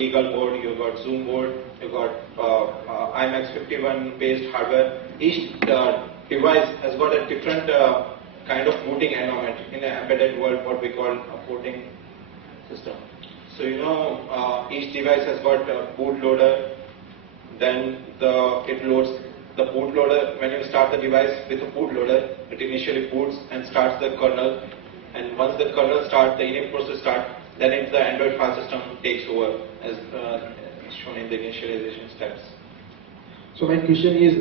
Eagle board, you got Zoom board, you got IMAX 51 based hardware. Each device has got a different kind of booting environment in an embedded world, what we call a booting system. So each device has got a bootloader. Then it loads the bootloader. When you start the device with a bootloader, it initially boots and starts the kernel. And once the kernel starts, the init process starts, then the Android file system takes over as shown in the initialization steps. So my question is,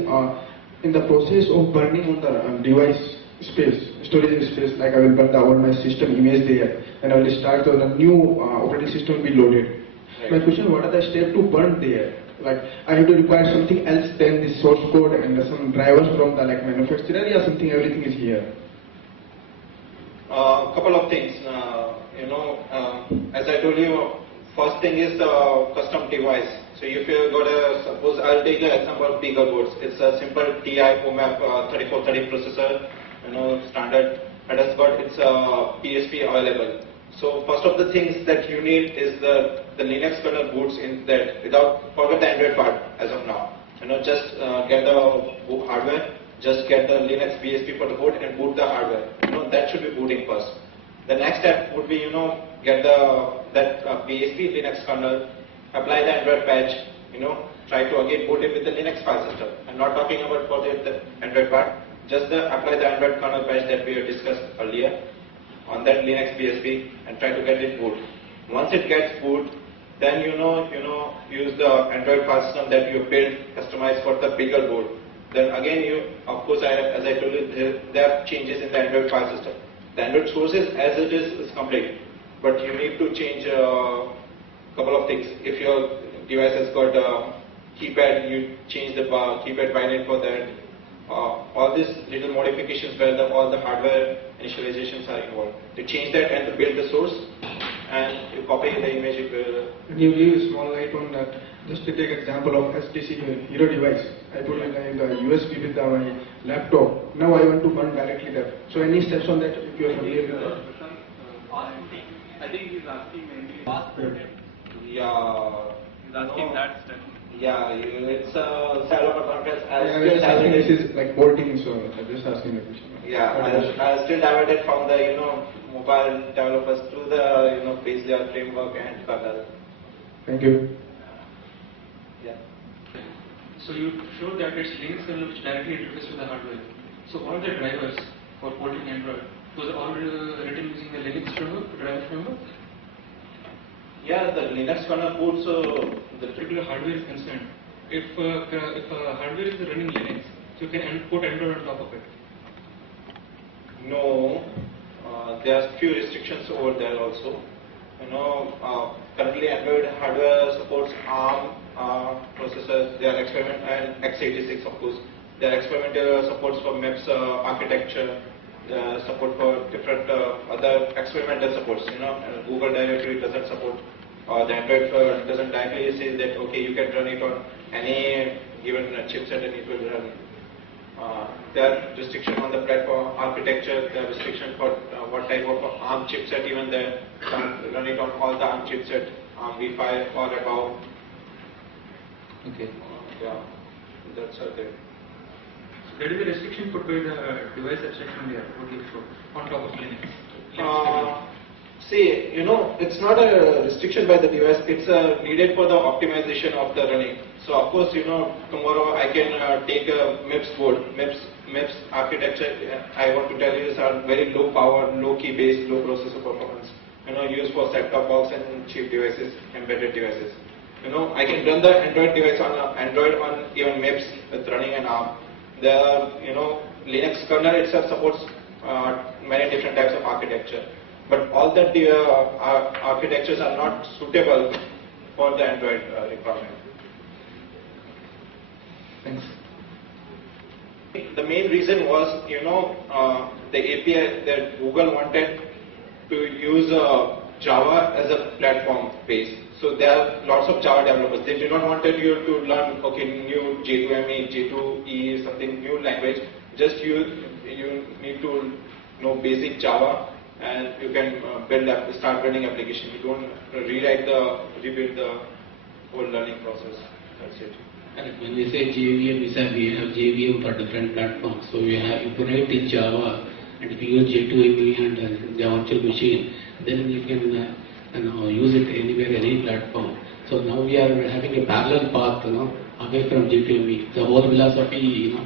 in the process of burning on the device space, storage space, like I will burn all my system image there, and I will start the new operating system will be loaded. Right. My question, what are the steps to burn there? Like I have to require something else than the source code and some drivers from the manufacturer, or something, everything is here? Couple of things. As I told you, first thing is the custom device. So if you got suppose I'll take the example of Beagle boards. It's a simple TI OMAP 3430 processor, standard. It has got its PSP available. So first of the things that you need is the Linux kernel boots in that. Forget the Android part as of now. Just get the hardware. Just get the Linux BSP for the boot and boot the hardware. That should be booting first. The next step would be, get that BSP Linux kernel, apply the Android patch, try to again boot it with the Linux file system. I'm not talking about for the Android part, just apply the Android kernel patch that we have discussed earlier on that Linux BSP and try to get it boot. Once it gets boot, then use the Android file system that you built, customized for the Beagle board. Then again, of course, as I told you, there are changes in the Android file system. The Android sources as it is complete, but you need to change a couple of things. If your device has got a keypad, you change the keypad binary for that. All these little modifications where all the hardware initializations are involved. To change that and to build the source, and you copy the image. Can you give a small light on that? Just to take example of HTC Hero device. I put it in the USB with my laptop. Now I want to burn directly there. So any steps on that if you are familiar with that? I think he's asking mainly. Yeah. He's asking that step. Yeah, it's a developer conference. This is like bolting, so I'm just asking the question. Yeah, I still diverted from the mobile developers to the base layer framework and kernel. Thank you. Yeah. So you showed that it's Linux kernel which directly interfaces with the hardware. So all the drivers for porting Android, those are all written using the Linux framework, driver framework? Yeah, the Linux kernel boot, so the particular hardware is concerned. If hardware is running Linux, so you can put Android on top of it. No, there are few restrictions over there also. Currently Android hardware supports ARM processors. They are and x86 of course. There are experimental supports for MIPS architecture. Support for different other experimental supports. Google directly doesn't support. The Android doesn't directly say that okay, you can run it on any given chipset and it will run. There are restrictions on the platform architecture. There are restrictions for what type of ARM chipset even there. Can't run it on all the ARM chipset, ARM V5 or above. Okay. Yeah, that's there. So there is a restriction put by the device abstraction layer on top of Linux. See, it's not a restriction by the device. It's needed for the optimization of the running. So of course, tomorrow I can take a MIPS board. MIPS architecture, I want to tell you, is a very low power, low key based, low processor performance. Used for set-top box and cheap devices, embedded devices. I can run the Android device on Android on even MIPS with running an ARM. The Linux kernel itself supports many different types of architecture, but all that architectures are not suitable for the Android requirement. Thanks. The main reason was, the API that Google wanted to use Java as a platform base. So there are lots of Java developers. They do not want you to learn new J2ME, J2E, something new language. Just you need to know basic Java and you can start building application. You don't rebuild the whole learning process. That's it. Correct. When we say JVM, we have JVM for different platforms. So you can write in Java, and if you use J2ME and the virtual machine, then you can use it anywhere, any platform. So now we are having a parallel path, away from J2ME. The whole philosophy,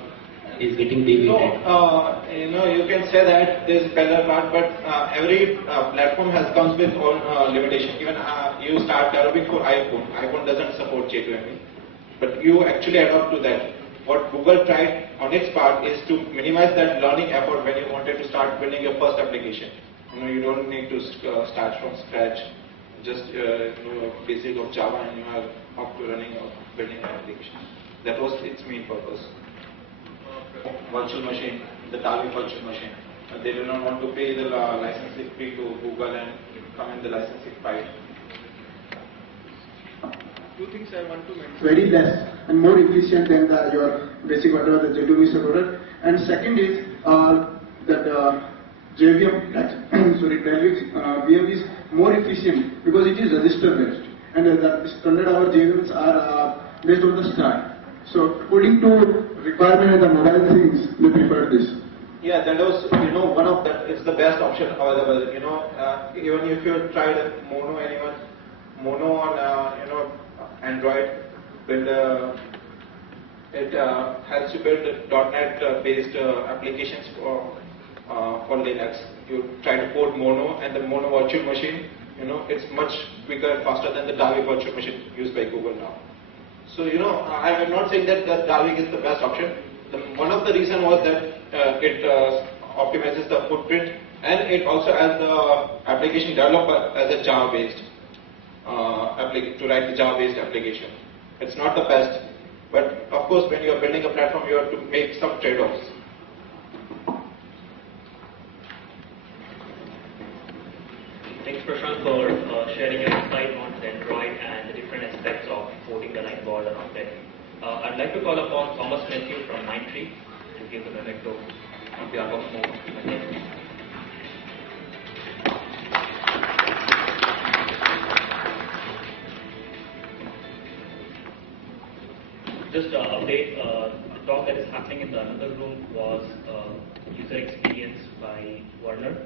is getting deviated. You can say that there is parallel path, but every platform comes with own limitation. Even you start developing for iPhone. iPhone doesn't support J2ME, but you actually adopt to that. What Google tried on its part is to minimize that learning effort when you wanted to start building your first application. You don't need to start from scratch. Just basic of Java, and you are up to running or building an application. That was its main purpose. Virtual machine, the Davi virtual machine. They do not want to pay the licensing fee to Google and come in the licensing fight. Two things I want to mention. Very less and more efficient than your basic whatever the J2ME supported. And second is that JVM, VM is more efficient because it is register based, and the standard our JVMs are based on the stack. So according to requirement and the mobile things, we prefer this. Yeah, that was one of that. It's the best option available. Even if you tried Mono on Android, it helps you build .NET based applications for Linux. You try to port Mono and the Mono virtual machine. It's much quicker and faster than the Davi virtual machine used by Google now. So, I am not saying that Davi is the best option. One of the reasons was that it optimizes the footprint, and it also has the application developer as a Java-based to write the Java-based application. It's not the best, but of course, when you are building a platform, you have to make some trade-offs. Thanks, Prashant, for sharing your insight on the Android and the different aspects of porting the line board around it. I'd like to call upon Thomas Matthew from Mindtree to give the memento on behalf of Mo. Just update, the talk that is happening in the another room was user experience by Werner.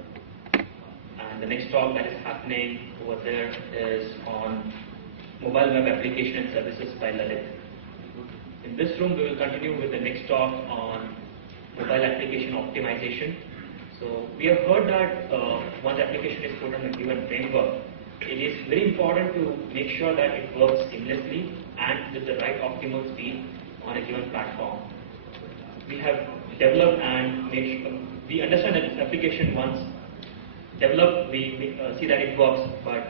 And the next talk that is happening over there is on mobile web application and services by Lalit. In this room, we will continue with the next talk on mobile application optimization. So we have heard that once application is put on a given framework, it is very important to make sure that it works seamlessly and with the right optimal speed on a given platform. We have developed and made sure, we understand that this application once developed, we see that it works, but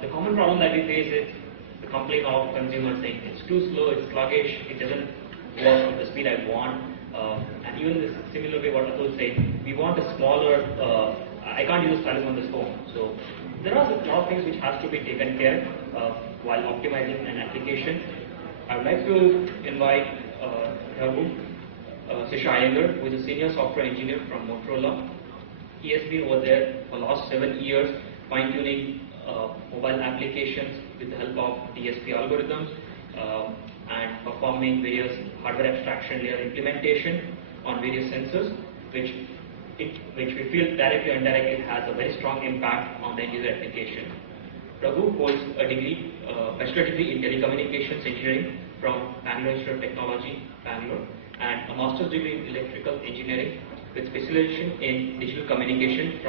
the common problem that we face is the complaint of consumers saying it's too slow, it's sluggish, it doesn't work at the speed I want. And even this similar way what Atul said, we want a smaller, I can't use a stylus on this phone. So there are a lot of things which has to be taken care while optimizing an application. I would like to invite Raghu Sishayangar, who is a senior software engineer from Motorola. He has been over there for the last 7 years, fine-tuning mobile applications with the help of DSP algorithms and performing various hardware abstraction layer implementation on various sensors, which we feel directly or indirectly has a very strong impact on the end user application. Raghu holds a degree, bachelor degree in telecommunications engineering from Bangalore Institute of Technology, Bangalore, and a master's degree in electrical engineering with specialization in digital communication